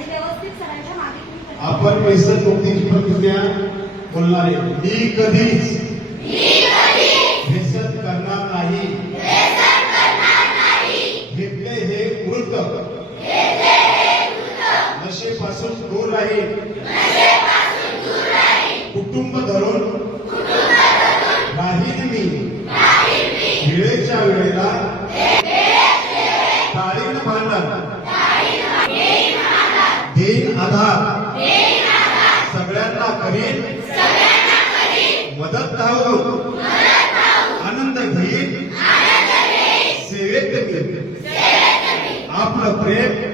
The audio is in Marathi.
आणि व्यवस्थित सरांच्या मागे तुम्ही करता. आपण व्यसन मुक्तीची प्रतिज्ञा बोलणार आहे. मी कधीच व्यसन करणार नाही. घेतले हे मृत नशेपासून दूर राहील. कुटुंब धरून राहील मी. वेळेच्या वेळेला टाळीन भांडण देईन आधार. सगळ्यांना करीन मदत धावून. आनंद घेईन सेवेत मी. आपलं प्रेम